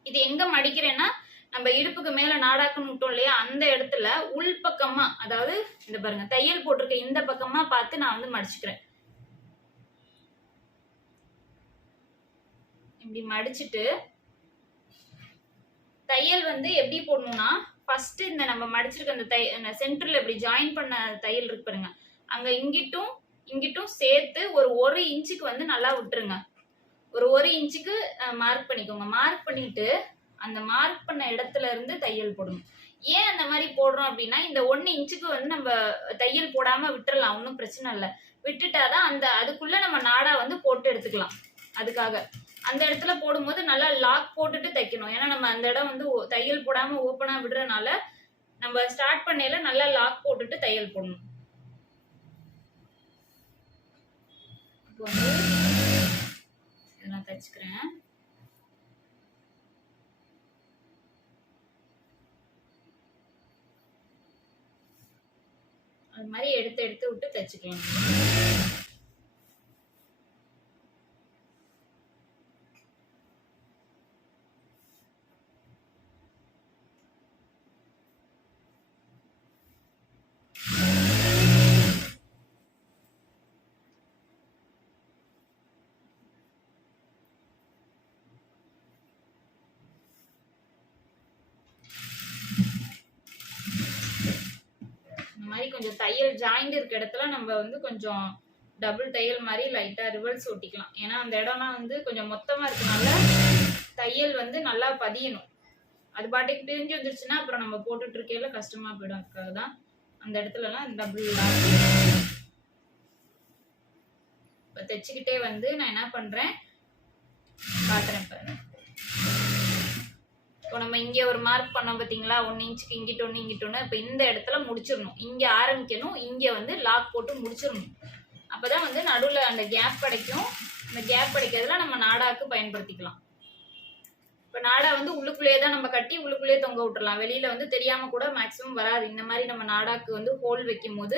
இது எங்க மடிக்கிறேன்னா நம்ம இடுப்புக்கு மேல நாடாக்குன்னு விட்டோம் இல்லையா, அந்த இடத்துல உள்பக்கமா, அதாவது இந்த பாருங்க தையல் போட்டிருக்க இந்த பக்கமா பார்த்து நான் வந்து மடிச்சுக்கிறேன். இப்படி மடிச்சுட்டு தையல் வந்து எப்படி போடணும்னா, ஃபர்ஸ்ட் இந்த நம்ம மடிச்சிருக்க அந்த சென்டர்ல இப்படி ஜாயின் பண்ண தையல் இருக்கு பாருங்க, அங்க இங்கிட்டும் சேர்த்து ஒரு 1 இன்ச்சுக்கு வந்து நல்லா விட்டுருங்க. ஒரு 1 இன்ச்சுக்கு மார்க் பண்ணிக்கோங்க. மார்க் பண்ணிட்டு அந்த மார்க் பண்ண இடத்துல இருந்து தையல் போடணும். ஏன் அந்த மாதிரி போடுறோம் அப்படின்னா, இந்த 1 இன்ச்சுக்கு வந்து நம்ம தையல் போடாம விட்டுறலாம், ஒன்றும் பிரச்சனை இல்லை. விட்டுட்டாதான் அதுக்குள்ள நம்ம நாடா வந்து போட்டு எடுத்துக்கலாம். அதுக்காக அந்த இடத்துல போடும்போது நல்லா லாக் போட்டுட்டு தைக்கணும். ஏன்னா நம்ம அந்த இடம் வந்து தையல் போடாம ஓப்பனா விடுறதுனால நம்ம ஸ்டார்ட் பண்ணையில நல்லா லாக் போட்டுட்டு தையல் போடணும். இப்போ வந்து நான் தைச்சுக்கிறேன். அது மாதிரி எடுத்து விட்டு தைச்சுக்கலாம். கொஞ்சம் தையல் ஜாயிண்ட் இருக்க இடத்துல நம்ம வந்து கொஞ்சம் டபுள் தையல் மாதிரி லைட்டா ரிவர்ஸ் ஒட்டிக்கலாம். ஏன்னா அந்த இடம்லாம் வந்து கொஞ்சம் மொத்தமா இருக்கனால தையல் வந்து நல்லா பதியணும். அது பாட்டுக்கு பிரிஞ்சு வந்துருச்சுன்னா அப்புறம் நம்ம போட்டுட்டு இருக்கையில கஷ்டமா போயிடும். அதுக்காக தான் அந்த இடத்துல எல்லாம் டபுள் இப்ப தைச்சுக்கிட்டே வந்து நான் என்ன பண்றேன் காட்டுறேன் பாருங்க. இப்போ நம்ம இங்கே ஒரு மார்க் பண்ணோம் பார்த்தீங்களா, 1 இன்ச்சுக்கு இங்கிட்டு 1 இங்கிட்டு 1. இப்போ இந்த இடத்துல முடிச்சிடணும். இங்கே ஆரம்பிக்கணும், இங்கே வந்து லாக் போட்டு முடிச்சிடணும். அப்போதான் வந்து நடுவில் அந்த கேப் கிடைக்கும். அந்த கேப் கிடைக்கிறதுல நம்ம நாடாக்கு பயன்படுத்திக்கலாம். இப்போ நாடா வந்து உள்ளுக்குள்ளேயே தான் நம்ம கட்டி உள்ளுக்குள்ளேயே தொங்க விட்டுறலாம். வெளியில வந்து தெரியாம கூட மேக்ஸிமம் வராது. இந்த மாதிரி நம்ம நாடாக்கு வந்து ஹோல் வைக்கும் போது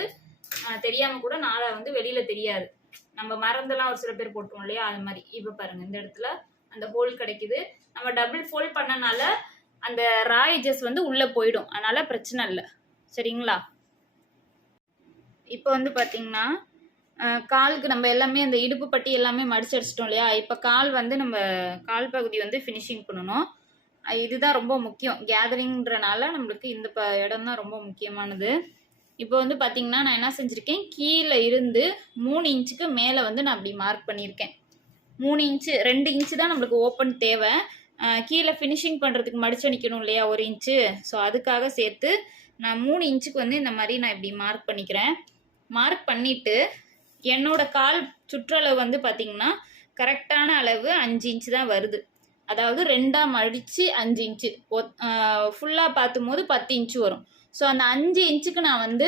தெரியாம கூட நாடா வந்து வெளியில தெரியாது. நம்ம மறந்தெல்லாம் ஒரு சில பேர் போட்டுருவோம் இல்லையா, அது மாதிரி. இப்போ பாருங்க இந்த இடத்துல அந்த ஹோல் கிடைக்குது. நம்ம டபுள் ஃபோல்ட் பண்ணனால அந்த ரா எட்ஜஸ் வந்து உள்ள போயிடும், அதனால பிரச்சனை இல்லை. சரிங்களா? இப்போ வந்து பாத்தீங்கன்னா காலுக்கு நம்ம எல்லாமே அந்த இடுப்பு பட்டி எல்லாமே மடிச்சு அடிச்சிட்டோம் இல்லையா. இப்போ கால் வந்து நம்ம கால் பகுதி வந்து ஃபினிஷிங் பண்ணணும். இதுதான் ரொம்ப முக்கியம். கேதரிங்ன்றனால நம்மளுக்கு இந்த இடம் தான் ரொம்ப முக்கியமானது. இப்போ வந்து பார்த்தீங்கன்னா நான் என்ன செஞ்சுருக்கேன், கீழே இருந்து 3 இன்ச்சுக்கு மேலே வந்து நான் அப்படி மார்க் பண்ணியிருக்கேன். 3 இன்ச்சு 2 இன்ச்சு தான் நம்மளுக்கு ஓப்பன் தேவை. கீழே ஃபினிஷிங் பண்ணுறதுக்கு மடிச்சு அடிக்கணும் இல்லையா 1 இன்ச்சு. ஸோ அதுக்காக சேர்த்து நான் 3 இன்ச்சுக்கு வந்து இந்த மாதிரி நான் இப்படி மார்க் பண்ணிக்கிறேன். மார்க் பண்ணிவிட்டு என்னோட கால் சுற்றளவு வந்து பார்த்தீங்கன்னா கரெக்டான அளவு 5 இன்ச்சு தான் வருது. அதாவது 2ஆக மடித்து 5 இன்ச்சு, ஃபுல்லாக பார்த்தும்போது 10 இன்ச்சு வரும். ஸோ அந்த 5 இன்ச்சுக்கு நான் வந்து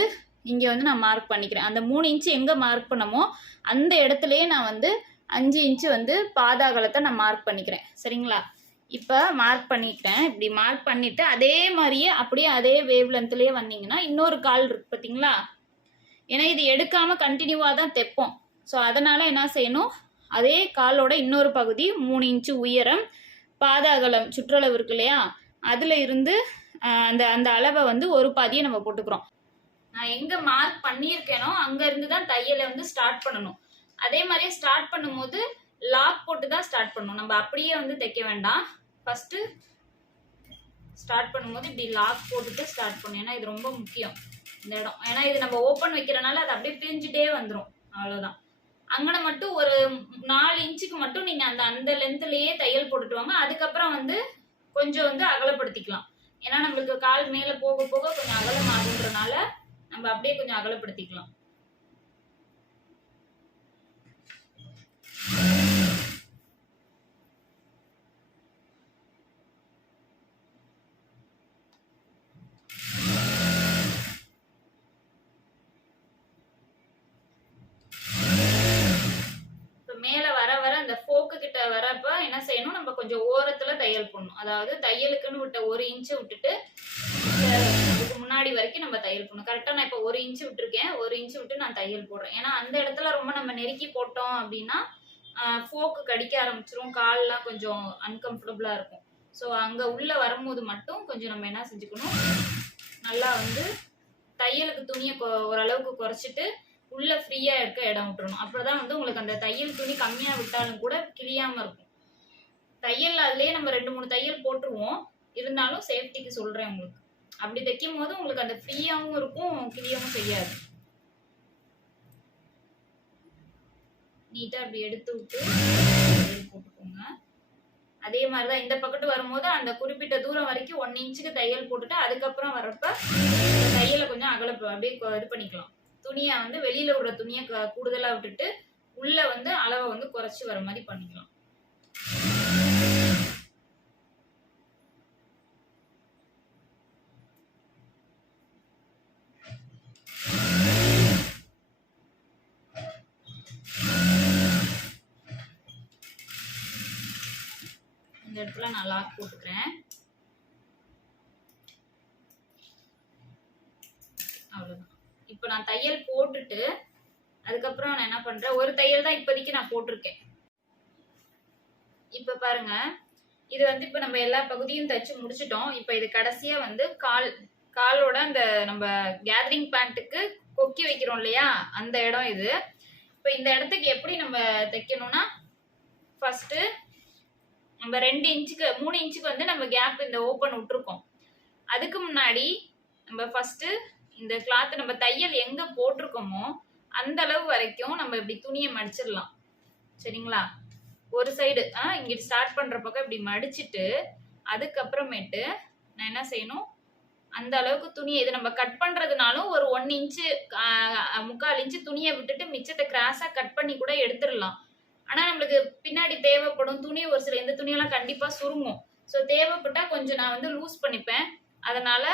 இங்கே வந்து நான் மார்க் பண்ணிக்கிறேன். அந்த 3 இன்ச்சு எங்கே மார்க் பண்ணமோ அந்த இடத்துலையே நான் வந்து 5 இன்ச்சு வந்து பாதாகலத்தை நான் மார்க் பண்ணிக்கிறேன். சரிங்களா? இப்போ மார்க் பண்ணிக்கிறேன். இப்படி மார்க் பண்ணிவிட்டு அதே மாதிரியே அப்படியே அதே வேவ் லென்த்லேயே வந்தீங்கன்னா இன்னொரு கால் இருக்கு பார்த்தீங்களா. ஏன்னா இது எடுக்காமல் கண்டினியூவாக தான் தைப்போம். ஸோ அதனால் என்ன செய்யணும், அதே காலோட இன்னொரு பகுதி 3 இன்ச்சு உயரம் பாதாகலம் சுற்றளவு இருக்கு இல்லையா, அதில் இருந்து அந்த அந்த அளவை வந்து ஒரு பாதியை நம்ம போட்டுக்கிறோம். நான் எங்கே மார்க் பண்ணியிருக்கேனோ அங்கேருந்து தான் தையலை வந்து ஸ்டார்ட் பண்ணணும். அதே மாதிரியே ஸ்டார்ட் பண்ணும்போது லாக் போட்டு தான் ஸ்டார்ட் பண்ணணும். நம்ம அப்படியே வந்து தைக்க வேண்டாம். ஃபஸ்ட்டு ஸ்டார்ட் பண்ணும்போது இப்படி லாக் போட்டுட்டு ஸ்டார்ட் பண்ணணும். ஏன்னா இது ரொம்ப முக்கியம் இந்த இடம். ஏன்னா இது நம்ம ஓப்பன் வைக்கிறனால அது அப்படியே பிரிஞ்சுட்டே வந்துடும். அவ்வளோதான். அங்கன மட்டும் ஒரு 4 இன்ச்சுக்கு மட்டும் நீங்கள் அந்த லென்த்லேயே தையல் போட்டுட்டு வாங்க. அதுக்கப்புறம் வந்து கொஞ்சம் வந்து அகலப்படுத்திக்கலாம். ஏன்னா நம்மளுக்கு கால் மேலே போக போக கொஞ்சம் அகலம் ஆகுன்றனால நம்ம அப்படியே கொஞ்சம் அகலப்படுத்திக்கலாம். மேல வர வர அந்த போக்கு கிட்ட வரப்ப என்ன செய்யணும், நம்ம கொஞ்சம் ஓரத்துல தையல் போடணும். அதாவது தையலுக்குன்னு விட்ட 1 இன்ச்சு விட்டுட்டு இதுக்கு முன்னாடி வரைக்கும் நம்ம தையல் போடணும். கரெக்டா நான் இப்போ 1 இன்ச்சு விட்டுருக்கேன். 1 இன்ச்சு விட்டு நான் தையல் போடுறேன். ஏன்னா அந்த இடத்துல ரொம்ப நம்ம நெருக்கி போட்டோம் அப்படின்னா போக்கு கடிக்க ஆரம்பிச்சிரும், கால்லாம் கொஞ்சம் அன்கம்ஃபர்டபுளா இருக்கும். ஸோ அங்க உள்ள வரும்போது மட்டும் கொஞ்சம் நம்ம என்ன செஞ்சுக்கணும், நல்லா வந்து தையலுக்கு துணியை ஓரளவுக்கு குறைச்சிட்டு உள்ள ஃப்ரீயா இருக்க இடம் விட்டுறணும். அப்பதான் வந்து உங்களுக்கு அந்த தையல் துணி கம்மியா விட்டாலும் கூட கிளியாம இருக்கும். தையல் அதுலயே நம்ம 2-3 தையல் போட்டுருவோம். இருந்தாலும் சேஃப்டிக்கு சொல்றேன் உங்களுக்கு. அப்படி தைக்கும் போது உங்களுக்கு அந்த ஃப்ரீயாவும் இருக்கும், கிளியவும் செய்யாது. நீட்டா அப்படி எடுத்து விட்டு போட்டுக்கோங்க. அதே மாதிரிதான் இந்த பக்கத்து வரும்போது அந்த குறிப்பிட்ட தூரம் வரைக்கும் 1 இன்ச்சுக்கு தையல் போட்டுட்டு அதுக்கப்புறம் வரப்ப தையலை கொஞ்சம் அகல அப்படியே இது பண்ணிக்கலாம். துணியை வந்து வெளியில விடுற துணியை கூடுதலா விட்டுட்டு உள்ள வந்து அளவை வந்து குறைச்சி வர மாதிரி பண்ணிக்கலாம். இந்த இடத்துல நான் லாக் போட்டுக்கிறேன். அவ்வளவுதான். இப்போ நான் தையல் போட்டுட்டு அதுக்கப்புறம் நான் என்ன பண்றேன், ஒரு தையல் தான் இப்போதைக்கு நான் போட்டிருக்கேன். இப்ப பாருங்க, இது வந்து இப்ப நம்ம எல்லா பகுதியும் தைச்சு முடிச்சிட்டோம். இப்ப இது கடைசியா வந்து காலோட அந்த நம்ம கேதரிங் பேண்ட்டுக்கு கொக்கி வைக்கிறோம் இல்லையா, அந்த இடம் இது. இப்ப இந்த இடத்துக்கு எப்படி நம்ம தைக்கணும்னா, ஃபர்ஸ்ட் நம்ம 2 இன்ச்சுக்கு 3 இன்ச்சுக்கு வந்து நம்ம கேப் இந்த ஓப்பன் விட்டுருக்கோம். அதுக்கு முன்னாடி நம்ம ஃபர்ஸ்ட் இந்த கிளாத் நம்ம தையல் எங்க போட்டிருக்கோமோ அந்த அளவு வரைக்கும் நம்ம இப்படி துணியை மடிச்சிடலாம். சரிங்களா? ஒரு சைடு இங்க ஸ்டார்ட் பண்ற பக்கம் இப்படி மடிச்சிட்டு அதுக்கப்புறமேட்டு நான் என்ன செய்யணும், அந்த அளவுக்கு துணியை இது நம்ம கட் பண்றதுனாலும் ஒரு 1 இன்ச்சு 3/4 இன்ச்சு துணியை விட்டுட்டு மிச்சத்தை கிராஸா கட் பண்ணி கூட எடுத்துடலாம். ஆனா நம்மளுக்கு பின்னாடி தேவைப்படும் துணி ஒரு சில இந்த துணியெல்லாம் கண்டிப்பா சுருங்கும். ஸோ தேவைப்பட்டா கொஞ்சம் நான் வந்து லூஸ் பண்ணிப்பேன். அதனால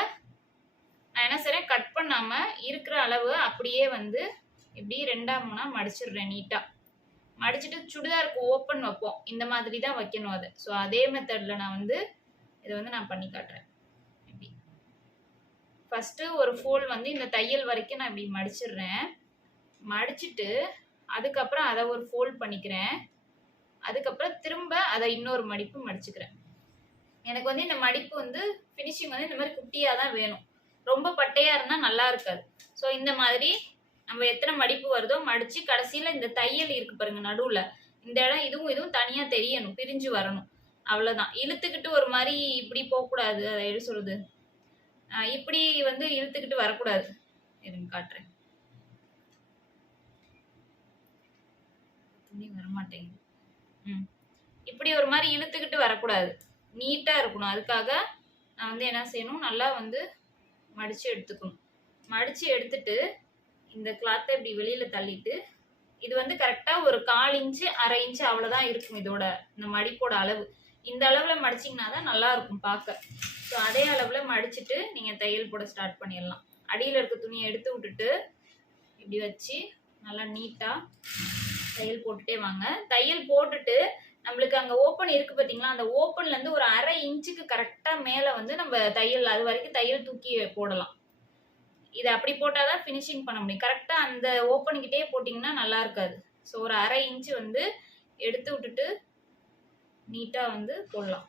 நான் என்ன செய்றேன், கட் பண்ணாம இருக்கிற அளவு அப்படியே வந்து இப்படி 2-3 மடிச்சிடுறேன் நீட்டா. மடிச்சுட்டு சுடிதாருக்கு ஓப்பன் வைப்போம், இந்த மாதிரி தான் வைக்கணும் அதை. ஸோ அதே மெத்தடில் நான் வந்து இதை வந்து நான் பண்ணி காட்டுறேன். இப்படி ஃபஸ்ட்டு ஒரு ஃபோல்ட் வந்து இந்த தையல் வரைக்கும் நான் இப்படி மடிச்சிடுறேன். மடிச்சுட்டு அதுக்கப்புறம் அதை ஒரு ஃபோல்ட் பண்ணிக்கிறேன். அதுக்கப்புறம் திரும்ப அதை இன்னொரு மடிப்பு மடிச்சுக்கிறேன். எனக்கு வந்து இந்த மடிப்பு வந்து ஃபினிஷிங் வந்து இந்த மாதிரி குட்டியாக தான் வேணும், ரொம்ப பட்டையாக இருந்தால் நல்லா இருக்காது. ஸோ இந்த மாதிரி நம்ம எத்தனை மடிப்பு வருதோ மடித்து கடைசியில் இந்த தையல் இருக்கு பாருங்க நடுவில், இந்த இடம் இதுவும் இதுவும் தனியாக தெரியணும், பிரிஞ்சு வரணும். அவ்வளோதான். இழுத்துக்கிட்டு ஒரு மாதிரி இப்படி போகக்கூடாது, அதை எப்படி சொல்றது, இப்படி வந்து இழுத்துக்கிட்டு வரக்கூடாது. இருங்க காட்டுறேன். துணி வரமாட்டேங்குது. இப்படி ஒரு மாதிரி இழுத்துக்கிட்டு வரக்கூடாது, நீட்டாக இருக்கணும். அதுக்காக நான் வந்து என்ன செய்யணும், நல்லா வந்து மடித்து எடுத்துக்கணும். மடித்து எடுத்துட்டு இந்த கிளாத்தை இப்படி வெளியில் தள்ளிட்டு, இது வந்து கரெக்டாக ஒரு 1/4 இன்ச்சு 1/2 இன்ச்சு அவ்வளோதான் இருக்கும் இதோட இந்த மடிப்போட அளவு. இந்த அளவில் மடிச்சிங்கன்னா தான் நல்லா இருக்கும் பார்க்க. ஸோ அதே அளவில் மடிச்சுட்டு நீங்கள் தையல் போட ஸ்டார்ட் பண்ணிடலாம். அடியில் இருக்க துணியை எடுத்து விட்டுட்டு இப்படி வச்சு நல்லா நீட்டாக தையல் போட்டுட்டே வாங்க. தையல் போட்டுட்டு நம்மளுக்கு அங்கே ஓப்பன் இருக்குது பார்த்தீங்களா, அந்த ஓப்பன்லேருந்து ஒரு 1/2 இன்ச்சுக்கு கரெக்டாக மேலே வந்து நம்ம தையல் அது வரைக்கும் தையல் தூக்கி போடலாம். இதை அப்படி போட்டால் தான் ஃபினிஷிங் பண்ண முடியும். கரெக்டாக அந்த ஓப்பன்கிட்டே போட்டிங்கன்னா நல்லா இருக்காது. ஸோ ஒரு 1/2 இன்ச்சு வந்து எடுத்து விட்டுட்டு நீட்டாக வந்து போடலாம்.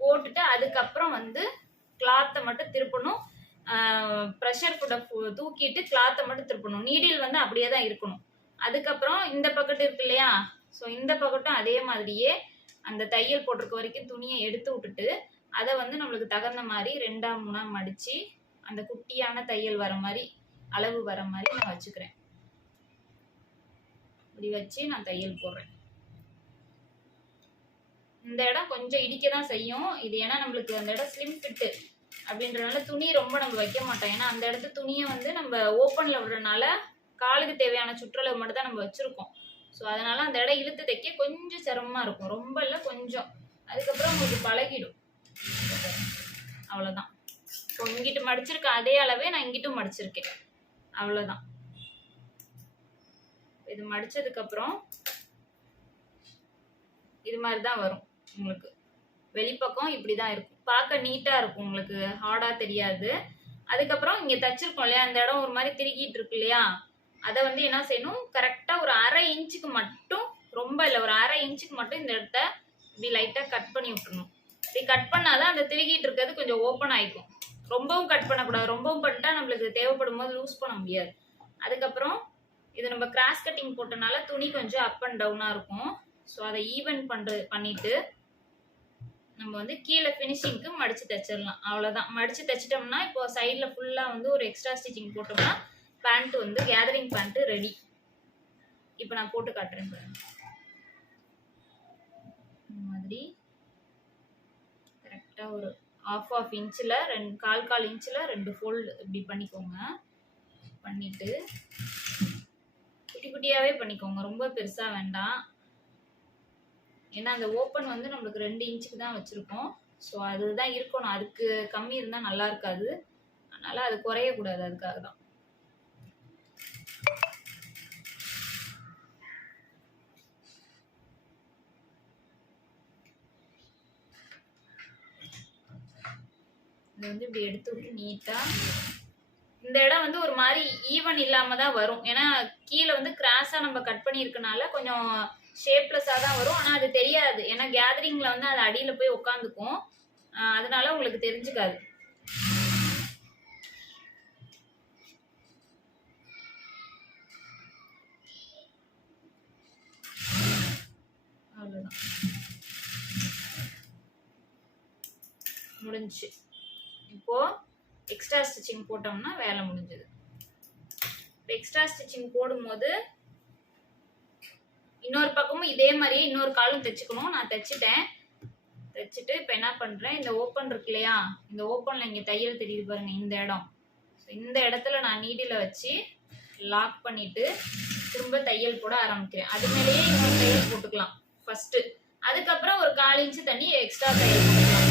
போட்டுட்டு அதுக்கப்புறம் வந்து கிளாத்தை மட்டும் திருப்பணும். ப்ரெஷர் கூட தூக்கிட்டு கிளாத்தை மட்டும் திருப்பணும். நீடில் வந்து அப்படியே தான் இருக்கணும். அதுக்கப்புறம் இந்த பக்கெட் இருக்கு இல்லையா, ஸோ இந்த பக்கெட்டும் அதே மாதிரியே அந்த தையல் போட்டிருக்க வரைக்கும் துணியை எடுத்து விட்டுட்டு அதை வந்து நம்மளுக்கு தகுந்த மாதிரி 2ஆ 3ஆ மடித்து அந்த குட்டியான தையல் வர மாதிரி அளவு வர மாதிரி நான் வச்சுக்கிறேன். இப்படி வச்சு நான் தையல் போடுறேன். இந்த இடம் கொஞ்சம் இடிக்க தான் செய்யும் இது, ஏன்னா நம்மளுக்கு அந்த இடம் ஸ்லிம் ஃபிட்டு அப்படின்றதுனால துணி ரொம்ப நம்ம வைக்க மாட்டோம். ஏன்னா அந்த இடத்து துணியை வந்து நம்ம ஓப்பனில் விடுறதுனால காலுக்கு தேவையான சுற்றளவு மட்டும் தான் நம்ம வச்சுருக்கோம். ஸோ அதனால் அந்த இடம் இழுத்து தைக்க கொஞ்சம் சிரமமாக இருக்கும், ரொம்ப இல்லை கொஞ்சம். அதுக்கப்புறம் உங்களுக்கு பழகிடும். அவ்வளோதான். இப்போ இங்கிட்டு மடிச்சிருக்கேன் அதே அளவே நான் இங்கிட்டும் மடிச்சிருக்கேன், அவ்வளோதான். இது மடிச்சதுக்கப்புறம் இது மாதிரி தான் வரும் உங்களுக்கு. வெளிப்பக்கம் இப்படி தான் இருக்கும், பார்க்க நீட்டாக இருக்கும், உங்களுக்கு ஹார்டாக தெரியாது. அதுக்கப்புறம் இங்கே தச்சிருக்கோம் இல்லையா, அந்த இடம் ஒரு மாதிரி திருக்கிட்டு இருக்கு இல்லையா, அதை வந்து என்ன செய்யணும், கரெக்டாக ஒரு 1/2 இன்ச்சுக்கு மட்டும், ரொம்ப இல்லை ஒரு 1/2 இன்ச்சுக்கு மட்டும் இந்த இடத்த இப்படி லைட்டாக கட் பண்ணி விட்டுருணும். இப்படி கட் பண்ணாதான் அந்த திருக்கிட்டு இருக்கிறது கொஞ்சம் ஓப்பன் ஆகிக்கும். ரொம்பவும் கட் பண்ணக்கூடாது, ரொம்பவும் பண்ணிட்டா நம்மளுக்கு தேவைப்படும் போது லூஸ் பண்ண முடியாது. அதுக்கப்புறம் இது நம்ம கிராஸ் கட்டிங் போட்டனால துணி கொஞ்சம் அப் அண்ட் டவுனாக இருக்கும். ஸோ அதை ஈவன் பண்ணிட்டு நம்ம வந்து கீழே ஃபினிஷிங்க்கு மடித்து தைச்சிடலாம். அவ்வளோதான். மடித்து தைச்சிட்டோம்னா இப்போ சைடில் ஃபுல்லாக வந்து ஒரு எக்ஸ்ட்ரா ஸ்டிச்சிங் போட்டோம்னா பேண்ட் வந்து கேதரிங் பேண்ட்டு ரெடி. இப்போ நான் போட்டு காட்டுறேன் பாருங்க. இந்த மாதிரி கரெக்டாக ஒரு 1/2 இன்ச்சில் 1/4 இன்ச்சில் 2 ஃபோல்டு இப்படி பண்ணிக்கோங்க. பண்ணிவிட்டு குட்டி குட்டியாகவே பண்ணிக்கோங்க, ரொம்ப பெருசாக வேண்டாம். ஏன்னா அந்த ஓப்பன் வந்து நம்மளுக்கு 2 இன்ச்சுக்கு தான் வச்சுருக்கோம். ஸோ அதுதான் இருக்கணும், அதுக்கு கம்மி இருந்தால் நல்லா இருக்காது. அதனால் அது குறையக்கூடாது, அதுக்காக தான். இதை வந்து இப்படி எடுத்து விட்டு நீட்டாக இந்த இடம் வந்து ஒரு மாதிரி ஈவன் இல்லாமல் தான் வரும். ஏன்னா கீழே வந்து கிராஸாக நம்ம கட் பண்ணியிருக்கனால கொஞ்சம் ஷேப்லெஸ்ஸாக தான் வரும். ஆனால் அது தெரியாது, ஏன்னா கேதரிங்கில் வந்து அது அடியில் போய் உட்காந்துக்கும், அதனால உங்களுக்கு தெரிஞ்சுக்காது. அவ்வளோதான், முடிஞ்சு. இப்போது எக்ஸ்ட்ரா ஸ்டிச்சிங் போட்டோம்னா வேலை முடிஞ்சது. இப்போ எக்ஸ்ட்ரா ஸ்டிச்சிங் போடும்போது இன்னொரு பக்கமும் இதே மாதிரியே இன்னொரு காலும் தைச்சுக்கணும். நான் தைச்சிட்டேன். தைச்சிட்டு இப்போ என்ன பண்ணுறேன், இந்த ஓப்பன் இருக்கு இல்லையா, இந்த ஓப்பனில் இங்கே தையல் தெரியுது பாருங்கள், இந்த இடம். ஸோ இந்த இடத்துல நான் நீடில் வச்சு லாக் பண்ணிவிட்டு திரும்ப தையல் போட ஆரம்பிக்கிறேன். அது மேலேயே இன்னொரு தையல் போட்டுக்கலாம் ஃபஸ்ட்டு. அதுக்கப்புறம் ஒரு 1/4 இன்ச்சு தண்ணி எக்ஸ்ட்ரா தையல் போட்டுக்கலாம்.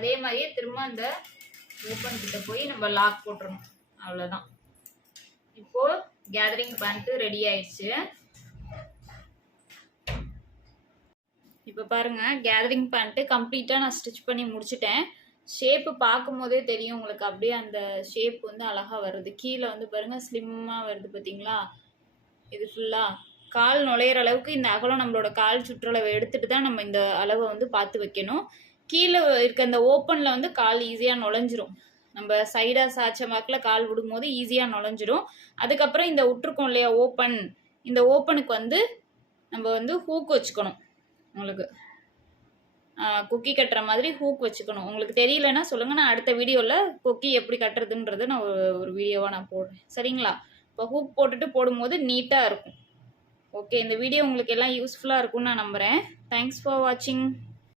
அதே மாதிரியே திரும்ப அந்த ஓப்பன் கிட்ட போய் நம்ம லாக் போட்டுறணும். அவ்வளோதான். இப்போ கேதரிங் பேண்ட் ரெடி ஆயிடுச்சு. இப்போ பாருங்க, கேதரிங் பேண்ட்டு கம்ப்ளீட்டாக நான் ஸ்டிச் பண்ணி முடிச்சிட்டேன். ஷேப்பு பார்க்கும் போதே தெரியும் உங்களுக்கு, அப்படியே அந்த ஷேப் வந்து அழகாக வருது. கீழே வந்து பாருங்க ஸ்லிம்மாக வருது பார்த்தீங்களா. இது ஃபுல்லாக கால் நுழையிற அளவுக்கு இந்த அகலம் நம்மளோட கால் சுற்றளவை எடுத்துட்டு தான் நம்ம இந்த அளவை வந்து பார்த்து வைக்கணும். கீழே இருக்க இந்த ஓப்பனில் வந்து கால் ஈஸியாக நுழைஞ்சிரும். நம்ம சைடாக சாய்ச்ச மார்க்கில் கால் விடும்போது ஈஸியாக நுழைஞ்சிரும். அதுக்கப்புறம் இந்த விட்டுருக்கோம் இல்லையா ஓப்பன், இந்த ஓப்பனுக்கு வந்து நம்ம வந்து ஹூக் வச்சுக்கணும். உங்களுக்கு கொக்கி கட்டுற மாதிரி ஹூக் வச்சுக்கணும். உங்களுக்கு தெரியலன்னா சொல்லுங்கள், நான் அடுத்த வீடியோவில் கொக்கி எப்படி கட்டுறதுன்றதை நான் ஒரு வீடியோவாக நான் போடுறேன். சரிங்களா? இப்போ ஹூக் போட்டுட்டு போடும்போது நீட்டாக இருக்கும். ஓகே, இந்த வீடியோ உங்களுக்கு எல்லாம் யூஸ்ஃபுல்லாக இருக்கும்னு நான் நம்புகிறேன். தேங்க்ஸ் ஃபார் வாட்சிங்.